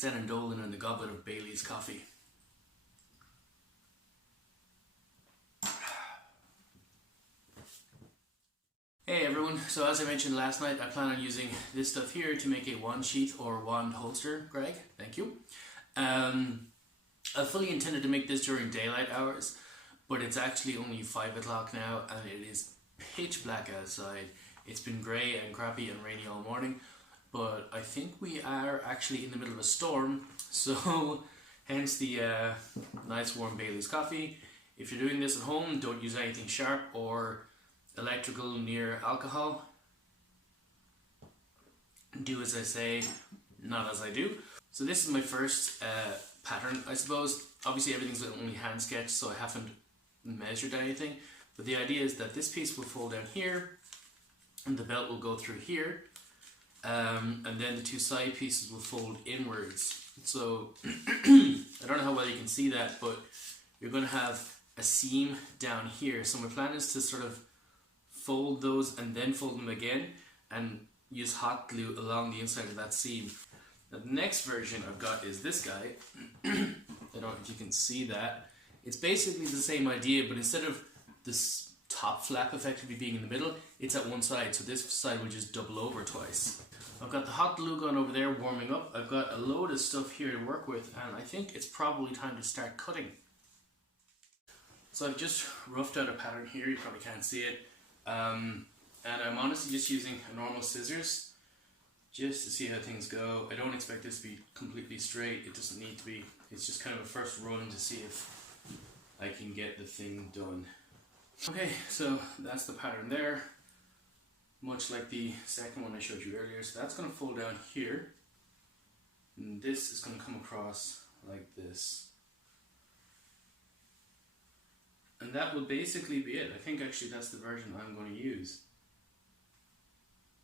Senandolin and the goblet of Bailey's coffee. Hey everyone, so as I mentioned last night, I plan on using this stuff here to make a wand sheath or wand holster. Greg, thank you. I fully intended to make this during daylight hours, but it's actually only 5 o'clock now and it is pitch black outside. It's been grey and crappy and rainy all morning, but I think we are actually in the middle of a storm, so hence the nice warm Bailey's coffee. If you're doing this at home, don't use anything sharp or electrical near alcohol. Do as I say, not as I do. So this is my first pattern, I suppose. Obviously everything's only hand sketched, so I haven't measured anything, but the idea is that this piece will fold down here and the belt will go through here, and then the two side pieces will fold inwards. So I don't know how well you can see that, but you're going to have a seam down here. So my plan is to sort of fold those and then fold them again and use hot glue along the inside of that seam. Now the next version I've got is this guy. I don't know if you can see that. It's basically the same idea, but instead of this top flap effectively being in the middle, it's at one side, so this side will just double over twice. I've got the hot glue gun over there warming up. I've got a load of stuff here to work with, and I think it's probably time to start cutting. So I've just roughed out a pattern here, you probably can't see it. And I'm honestly just using a normal scissors just to see how things go. I don't expect this to be completely straight, it doesn't need to be. It's just kind of a first run to see if I can get the thing done. Okay, so that's the pattern there, much like the second one I showed you earlier. So that's going to fold down here, and this is going to come across like this. And that will basically be it. I think actually that's the version I'm going to use.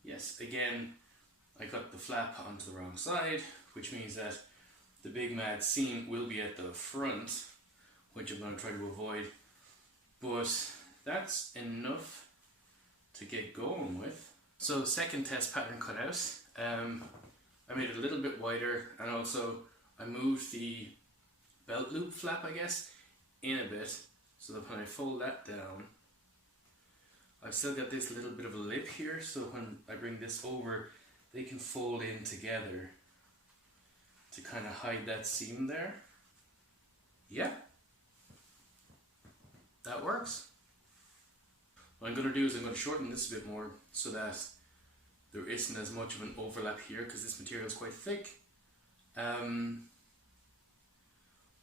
Yes, again, I got the flap onto the wrong side, which means that the big mad seam will be at the front, which I'm going to try to avoid. But that's enough to get going with. So second test pattern cut out. I made it a little bit wider, and also I moved the belt loop flap, I guess, in a bit, so that when I fold that down, I've still got this little bit of a lip here, so when I bring this over, they can fold in together to kind of hide that seam there. Yeah, that works. What I'm going to do is I'm going to shorten this a bit more so that there isn't as much of an overlap here, because this material is quite thick.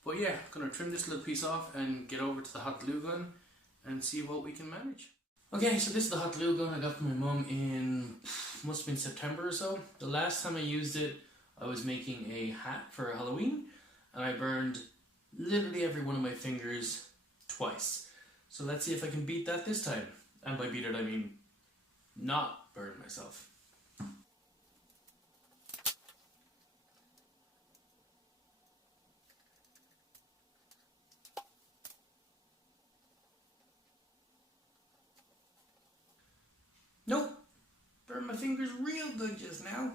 But yeah, I'm going to trim this little piece off and get over to the hot glue gun and see what we can manage. Okay, so this is the hot glue gun I got from my mum in, must have been September or so. The last time I used it, I was making a hat for Halloween, and I burned literally every one of my fingers twice. So let's see if I can beat that this time. And by beat it, I mean not burn myself. Nope, burned my fingers real good just now.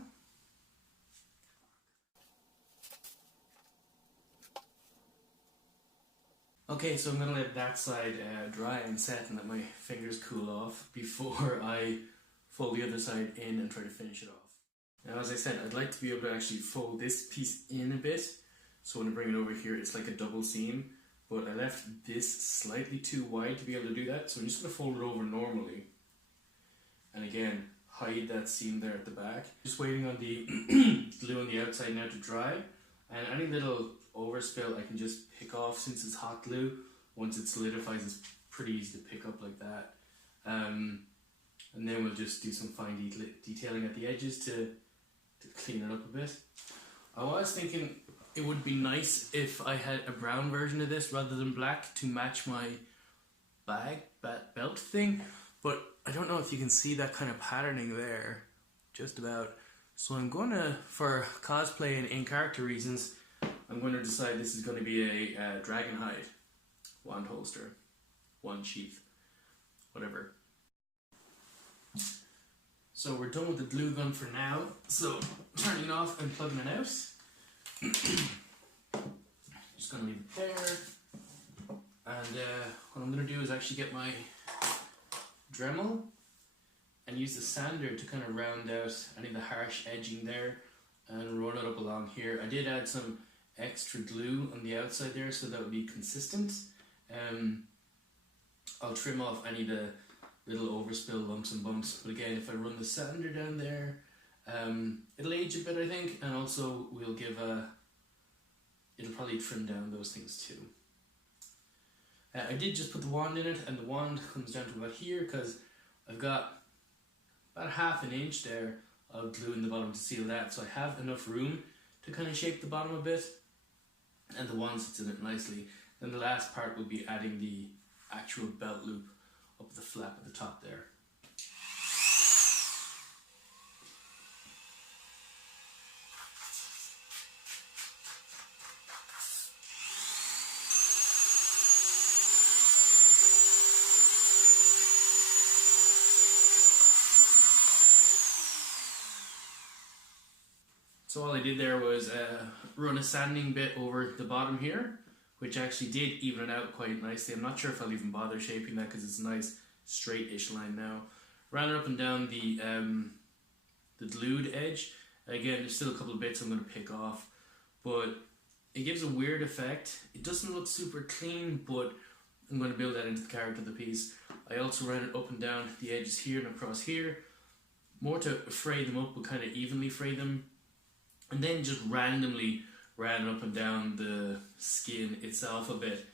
Okay, so I'm going to let that side dry and set and let my fingers cool off before I fold the other side in and try to finish it off. Now, as I said, I'd like to be able to actually fold this piece in a bit, so when I bring it over here it's like a double seam, but I left this slightly too wide to be able to do that, so I'm just going to fold it over normally. And again, hide that seam there at the back. Just waiting on the glue on the outside now to dry, and any little overspill I can just pick off since it's hot glue. Once it solidifies, it's pretty easy to pick up like that. And then we'll just do some fine detailing at the edges to clean it up a bit. I was thinking it would be nice if I had a brown version of this rather than black to match my belt thing, but I don't know if you can see that kind of patterning there, just about. So I'm going to, for cosplay and in-character reasons, I'm going to decide this is going to be a dragon hide wand holster, wand sheath, whatever. So we're done with the glue gun for now, so turning it off and plugging it out. just going to leave it there. And what I'm going to do is actually get my Dremel and use the sander to kind of round out any of the harsh edging there and roll it up along here. I did add some extra glue on the outside there so that would be consistent. I'll trim off any of the little overspill lumps and bumps, but again, if I run the sander down there, it'll age a bit, I think, and also we'll give it'll probably trim down those things too. I did just put the wand in it, and the wand comes down to about here because I've got about ½ an inch there of glue in the bottom to seal that, so I have enough room to kind of shape the bottom a bit, and the wand sits in it nicely. Then the last part will be adding the actual belt loop up the flap at the top there. So all I did there was run a sanding bit over the bottom here, which actually did even it out quite nicely. I'm not sure if I'll even bother shaping that because it's a nice straight-ish line now. Ran it up and down the glued edge. Again, there's still a couple of bits I'm going to pick off, but it gives a weird effect. It doesn't look super clean, but I'm going to build that into the character of the piece. I also ran it up and down the edges here and across here, more to fray them up, but kind of evenly fray them. And then just randomly ran up and down the skin itself a bit,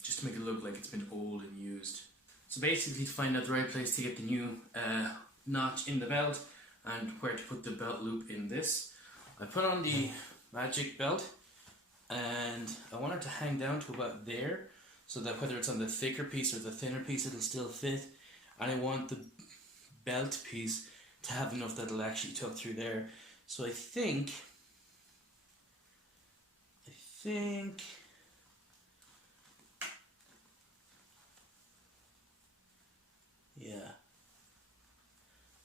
just to make it look like it's been old and used. So basically, to find out the right place to get the new notch in the belt and where to put the belt loop in this, I put on the magic belt and I want it to hang down to about there, so that whether it's on the thicker piece or the thinner piece, it'll still fit. And I want the belt piece to have enough that it'll actually tuck through there. So I think, yeah,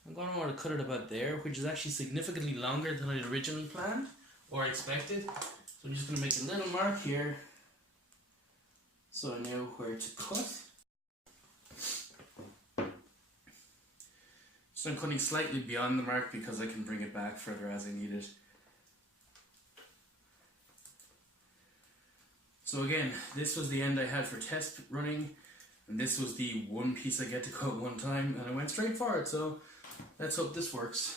I'm going to want to cut it about there, which is actually significantly longer than I originally planned or expected. So I'm just going to make a little mark here so I know where to cut. So I'm cutting slightly beyond the mark because I can bring it back further as I need it. So again, this was the end I had for test running, and this was the one piece I get to cut one time, and I went straight for it, so let's hope this works.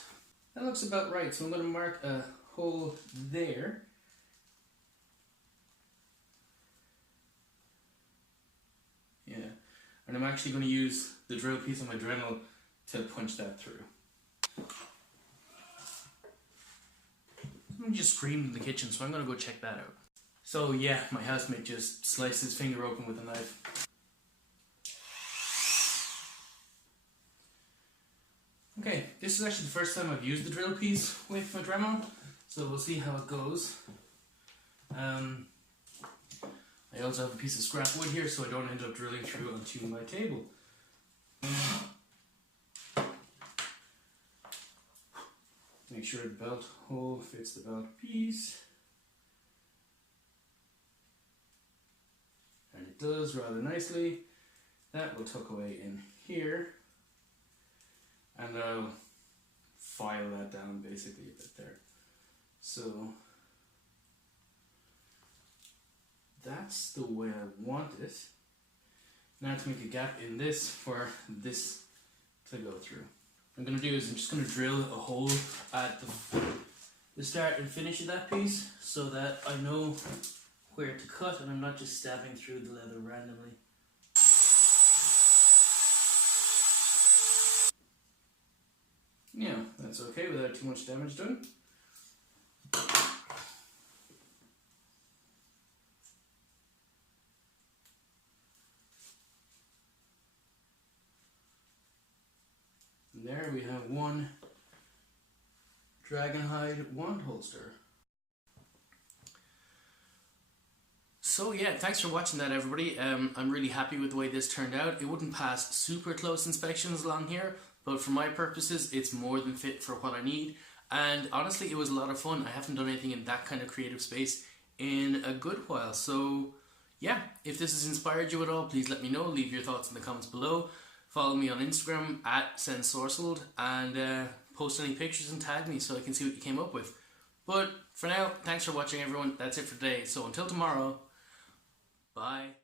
That looks about right, so I'm going to mark a hole there. Yeah, and I'm actually going to use the drill piece on my Dremel to punch that through. Someone just screamed in the kitchen, so I'm going to go check that out. So yeah, my housemate just sliced his finger open with a knife. Okay, this is actually the first time I've used the drill piece with my Dremel, so we'll see how it goes. I also have a piece of scrap wood here so I don't end up drilling through onto my table. Make sure the belt hole fits the belt piece. And it does rather nicely. That will tuck away in here. And I'll file that down basically a bit there. So that's the way I want it. Now to make a gap in this for this to go through. What I'm going to do is I'm just going to drill a hole at the start and finish of that piece so that I know where to cut and I'm not just stabbing through the leather randomly. Yeah, that's okay without too much damage done. And there we have one dragon hide wand holster. So yeah, thanks for watching that, everybody. I'm really happy with the way this turned out. It wouldn't pass super close inspections along here, but for my purposes, it's more than fit for what I need. And honestly, it was a lot of fun. I haven't done anything in that kind of creative space in a good while. So yeah, if this has inspired you at all, please let me know. Leave your thoughts in the comments below. Follow me on Instagram at @SenSorcelled and post any pictures and tag me so I can see what you came up with. But for now, thanks for watching everyone. That's it for today. So until tomorrow, bye.